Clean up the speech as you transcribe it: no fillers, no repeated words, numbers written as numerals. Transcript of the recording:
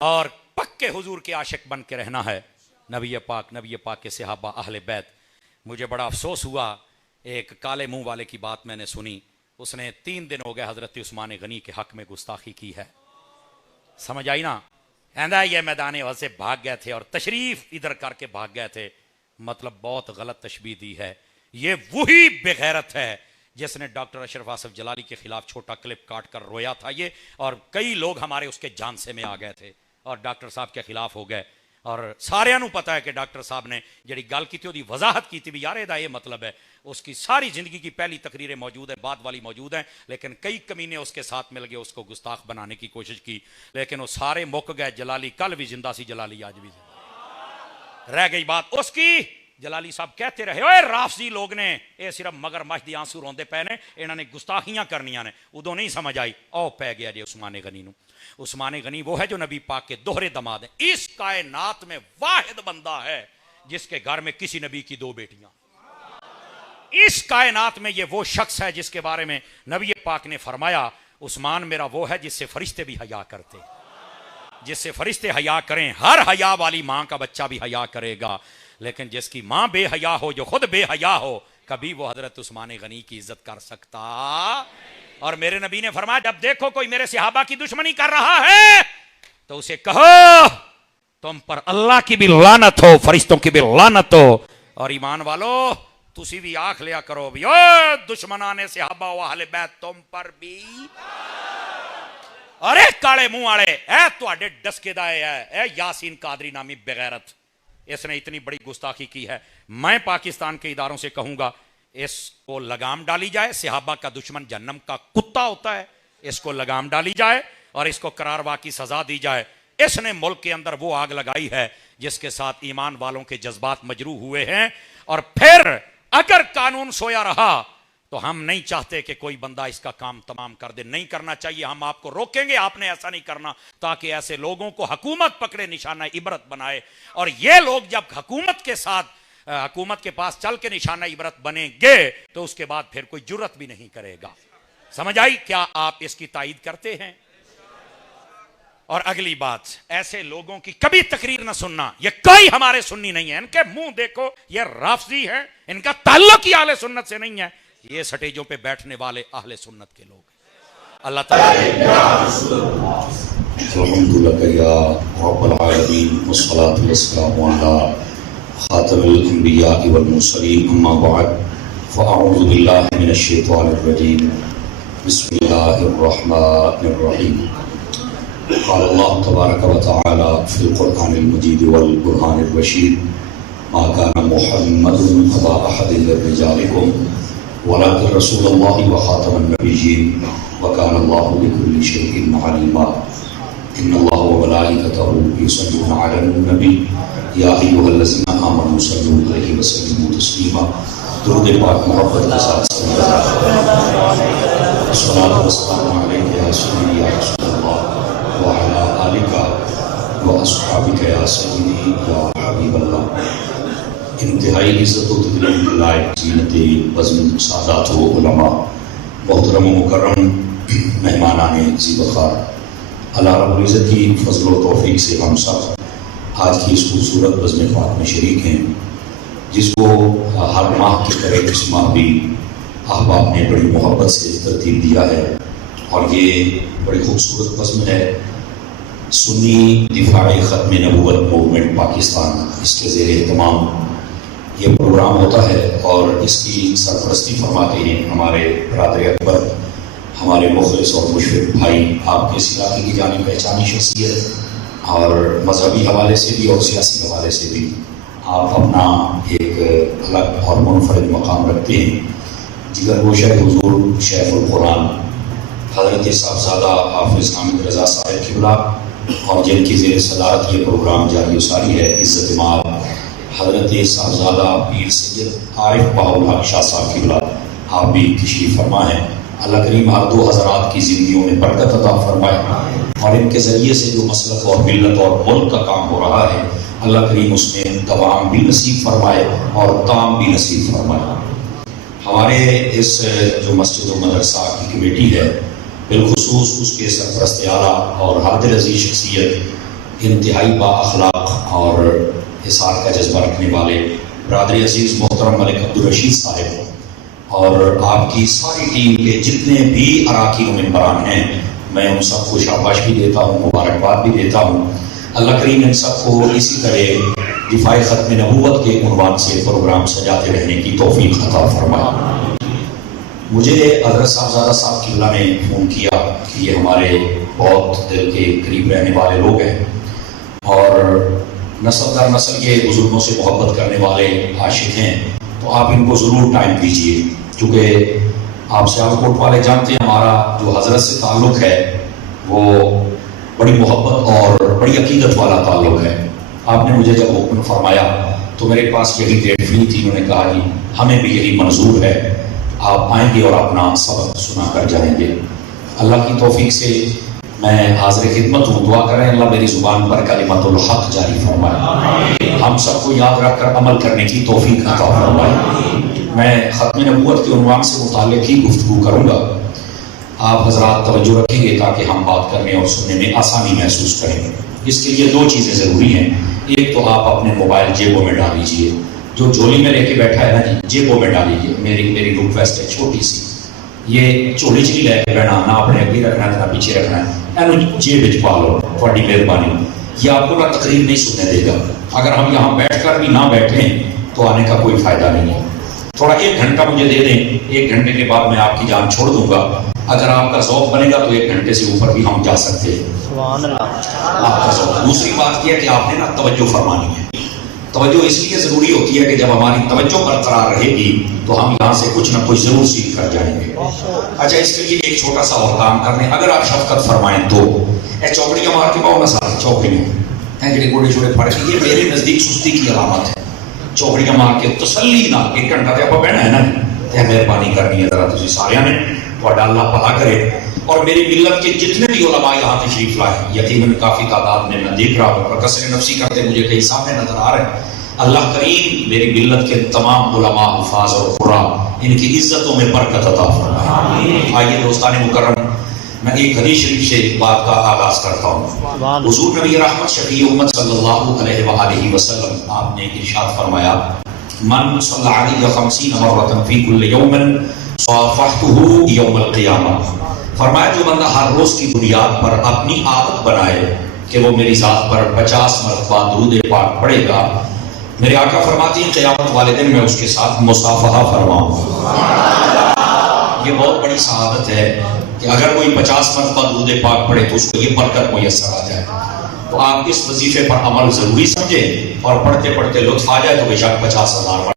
اور پکے حضور کے عاشق بن کے رہنا ہے. نبی پاک کے صحابہ اہل بیت. مجھے بڑا افسوس ہوا، ایک کالے منہ والے کی بات میں نے سنی. اس نے 3 دن ہو گئے حضرت عثمان غنی کے حق میں گستاخی کی ہے. سمجھ آئی نا؟ یہ میدان عہد سے بھاگ گئے تھے اور تشریف ادھر کر کے بھاگ گئے تھے. مطلب بہت غلط تشبیہ دی ہے. یہ وہی بے غیرت ہے جس نے ڈاکٹر اشرف آصف جلالی کے خلاف چھوٹا کلپ کاٹ کر رویا تھا یہ، اور کئی لوگ ہمارے اس کے جانسے میں آ گئے تھے اور ڈاکٹر صاحب کے خلاف ہو گئے. اور سارے نو پتا ہے کہ ڈاکٹر صاحب نے جڑی گل کی تھی، وضاحت کی تھی بھی یار یہ مطلب ہے. اس کی ساری زندگی کی پہلی تقریریں موجود ہیں، بعد والی موجود ہیں، لیکن کئی کمینے اس کے ساتھ مل گئے، اس کو گستاخ بنانے کی کوشش کی، لیکن وہ سارے مک گئے. جلالی کل بھی زندہ سی، جلالی آج بھی زندہ. رہ گئی بات اس کی. جلالی صاحب کہتے رہے اوے رافضی لوگ نے یہ صرف مگر مشدی آنسو روندے پے نے، انہوں نے گستاخیاں کرنیاں نے. ادو نہیں سمجھ آئی. او پہ گیا جی عثمان غنی نو. عثمان غنی وہ ہے جو نبی پاک کے دوہرے دماد ہیں. اس کائنات میں واحد بندہ ہے جس کے گھر میں کسی نبی کی 2 بیٹیاں. اس کائنات میں یہ وہ شخص ہے جس کے بارے میں نبی پاک نے فرمایا عثمان میرا وہ ہے جس سے فرشتے بھی حیا کرتے. جس سے فرشتے حیا کریں. ہر حیا والی ماں کا بچہ بھی حیا کرے گا، لیکن جس کی ماں بے حیا ہو، جو خود بے حیا ہو، کبھی وہ حضرت عثمان غنی کی عزت کر سکتا. اور میرے نبی نے فرمایا جب دیکھو کوئی میرے صحابہ کی دشمنی کر رہا ہے تو اسے کہو تم پر اللہ کی بھی لعنت ہو، فرشتوں کی بھی لعنت ہو. اور ایمان والو تسی بھی آنکھ لیا کرو بھی، او دشمنان صحابہ و اہل بیت تم پر بھی. ارے کالے منہ والے اے تواڈے ڈسکے دا اے یاسین قادری نامی بغیرت، اس نے اتنی بڑی گستاخی کی ہے. میں پاکستان کے اداروں سے کہوں گا اس کو لگام ڈالی جائے. صحابہ کا دشمن جہنم کا کتا ہوتا ہے، اس کو لگام ڈالی جائے اور اس کو قراروا کی سزا دی جائے. اس نے ملک کے اندر وہ آگ لگائی ہے جس کے ساتھ ایمان والوں کے جذبات مجروح ہوئے ہیں. اور پھر اگر قانون سویا رہا تو ہم نہیں چاہتے کہ کوئی بندہ اس کا کام تمام کر دے. نہیں کرنا چاہیے. ہم آپ کو روکیں گے، آپ نے ایسا نہیں کرنا، تاکہ ایسے لوگوں کو حکومت پکڑے نشانہ عبرت بنائے. اور یہ لوگ جب حکومت کے ساتھ حکومت کے پاس چل کے نشانہ عبرت بنیں گے تو اس کے بعد پھر کوئی جرت بھی نہیں کرے گا. سمجھ آئی؟ کیا آپ اس کی تائید کرتے ہیں؟ اور اگلی بات، ایسے لوگوں کی کبھی تقریر نہ سننا. یہ کوئی ہمارے سنی نہیں ہے. ان کے منہ دیکھو، یہ رافضی ہیں، ان کا تعلق ہی اہل سنت سے نہیں ہے. یہ سٹیجوں پہ بیٹھنے والے اہل سنت کے لوگ ہیں. اللہ تعالیٰ الحمدللہ یا رب العالمین والصلاة والسلام علی خاتم الانبیاء والمرسلین. اما بعد فاعوذ باللہ من الشیطان الرجیم. بسم اللہ الرحمن الرحیم. قال اللہ تبارک و تعالی فی القرآن المجید والقرآن الرشید ما کان محمد ابا احد من رجالکم ولكن رسول الله وخاتم النبيين وكان الله بكل شيء عليما. ان الله وملائكته يصلون على النبي يا ايها الذين امنوا صلوا عليه وسلموا تسليما. درود پاک محبت کے ساتھ الصلاۃ والسلام علیک یا سیدی یا رسول اللہ وعلی آلک واصحابک یا سیدی یا حبیب اللہ. انتہائی عزت و تکریم کے لائق زینت بزم سادات و علماء، محترم و مکرم مہمانان ذی وقار، اللہ رب العزت کی فضل و توفیق سے ہم سب آج کی اس خوبصورت بزم پاک میں شریک ہیں، جس کو ہر ماہ کی طرح اس ماہ بھی احباب نے بڑی محبت سے ترتیب دیا ہے. اور یہ بڑی خوبصورت بزم ہے، سنی دفاع ختم نبوت موومنٹ پاکستان، اس کے زیر اہتمام یہ پروگرام ہوتا ہے. اور اس کی سرپرستی فرماتے ہیں ہمارے برادر اکبر، ہمارے مخلص اور مشفق بھائی، آپ کے اس علاقے کی جانی پہچانی شخصیت، اور مذہبی حوالے سے بھی اور سیاسی حوالے سے بھی آپ اپنا ایک الگ اور منفرد مقام رکھتے ہیں. جگر گوشہ حضور شیخ القرآن حضرت صاحبزادہ حافظ حامد رضا صاحب قبلہ، اور جن کی زیر صدارت یہ پروگرام جاری و ساری ہے، عزت مآب حضرت صاحبزادہ پیر سید عارف بہاءالحق شاہ صاحب قبلہ، آپ بھی تشریف فرما ہیں. اللہ کریم ہر دو حضرات کی زندگیوں میں برکت عطا فرمائے، اور ان کے ذریعے سے جو مسلک اور ملت اور ملک کا کام ہو رہا ہے اللہ کریم اس میں دوام بھی نصیب فرمائے اور تام بھی نصیب فرمائے. ہمارے اس جو مسجد و مدرسہ کی کمیٹی ہے، بالخصوص اس کے سرپرست اعلیٰ اور حاضر عزیز شخصیت انتہائی با اخلاق اور احسان کا جذبہ رکھنے والے برادری عزیز محترم ملک عبدالرشید صاحب اور آپ کی ساری ٹیم کے جتنے بھی اراکین و ممبران ہیں، میں ان سب کو شاباش بھی دیتا ہوں، مبارکباد بھی دیتا ہوں۔ اللہ کریم ان سب کو اسی طرح دفاع ختم نبوت کے عنوان سے پروگرام سجاتے رہنے کی توفیق عطا فرمائے۔ مجھے حضرت صاحبزادہ صاحب قبلہ نے فون کیا کہ یہ ہمارے بہت دل کے قریب رہنے والے لوگ ہیں اور نسل در نسل کے بزرگوں سے محبت کرنے والے عاشق ہیں، تو آپ ان کو ضرور ٹائم دیجیے، کیونکہ آپ سیالکوٹ والے جانتے ہیں ہمارا جو حضرت سے تعلق ہے وہ بڑی محبت اور بڑی عقیدت والا تعلق ہے۔ آپ نے مجھے جب حکم فرمایا تو میرے پاس یہی ڈیٹ فری تھی، انہوں نے کہا جی ہمیں بھی یہی منظور ہے، آپ آئیں گے اور اپنا سبق سنا کر جائیں گے۔ اللہ کی توفیق سے میں حاضر خدمت ہوں، دعا کریں اللہ میری زبان پر کلمت الحق جاری فرمائے، ہم سب کو یاد رکھ کر عمل کرنے کی توفیق عطا فرمائے۔ میں ختم نبوت کے عنوان سے متعلق ہی گفتگو کروں گا، آپ حضرات توجہ رکھیں گے تاکہ ہم بات کرنے اور سننے میں آسانی محسوس کریں۔ اس کے لیے دو چیزیں ضروری ہیں، ایک تو آپ اپنے موبائل جیبوں میں ڈال لیجئے، جو جولی میں لے کے بیٹھا ہے نا جی جیبوں میں ڈال لیجئے، میری ریکویسٹ ہے چھوٹی سی، یہ چولی چ لے کے بہنا نہ اپنے اگے رکھنا ہے نہ پیچھے رکھنا ہے، اینو جیب وچ پا لو، تھوڑی مہربانی، یہ آپ کو نہ تقریر نہیں سننے دے گا۔ اگر ہم یہاں بیٹھ کر بھی نہ بیٹھیں تو آنے کا کوئی فائدہ نہیں ہے۔ تھوڑا 1 گھنٹہ مجھے دے دیں، 1 گھنٹے کے بعد میں آپ کی جان چھوڑ دوں گا، اگر آپ کا ذوق بنے گا تو 1 گھنٹے سے اوپر بھی ہم جا سکتے ہیں۔ سبحان اللہ۔ آپ کا ذوق۔ دوسری بات یہ ہے کہ آپ نے نا توجہ فرمانی ہے۔ توجہ اس لیے ضروری ہوتی ہے کہ جب ہماری توجہ برقرار رہے گی تو ہم یہاں سے کچھ نہ کچھ ضرور سیکھ کر جائیں گے۔ اچھا اس کے لیے ایک چھوٹا سا اور کام کرنے، اگر آپ شفقت فرمائیں تو اے چوکڑیاں مار کے پاؤ نا سارے چوکڑیاں جڑے گوڑے چھوڑے پڑے، یہ میرے نزدیک سستی کی علامت ہے۔ چوکڑیاں مار کے تسلی نہ، 1 گھنٹہ تے آپ بہنا ہے نا، تے مہربانی کرنی ہے ذرا تسی سارے نے، تہاڈا اللہ بھلا کرے۔ اور میری ملت کے جتنے بھی علماء یہاں تشریف لائے، یقیناً کافی تعداد میں دیکھ رہا ہوں اور کثر نفسی کرتے مجھے کئی سامنے نظر آ رہے ہیں۔ اللہ کریم میری ملت کے تمام علماء، حفاظ اور قراء ان کی عزتوں میں برکت عطا فرمائے۔ آئیے دوستان مکرم، میں ایک حدیث شریف سے بات کا آغاز کرتا ہوں۔ حضور نبی رحمت شفیع امت صلی اللہ علیہ وآلہ وسلم آپ نے ارشاد فرمایا، من صلی علیہ 50 مرۃ فی کل یوم صافحتہ یوم القیامہ، فرمایا جو بندہ ہر روز کی بنیاد پر اپنی عادت بنائے کہ وہ میری ذات پر 50 مرتبہ درود پاک پڑھے گا، میرے آقا فرماتے ہیں قیامت والے دن میں اس کے ساتھ مصافحہ فرماؤں گا۔ یہ بہت بڑی سعادت ہے کہ اگر کوئی 50 مرتبہ درود پاک پڑھے تو اس کو یہ برکت میسر آ جائے۔ تو آپ اس وظیفے پر عمل ضروری سمجھیں اور پڑھتے پڑھتے لطف آ جائے تو بے شک 50,000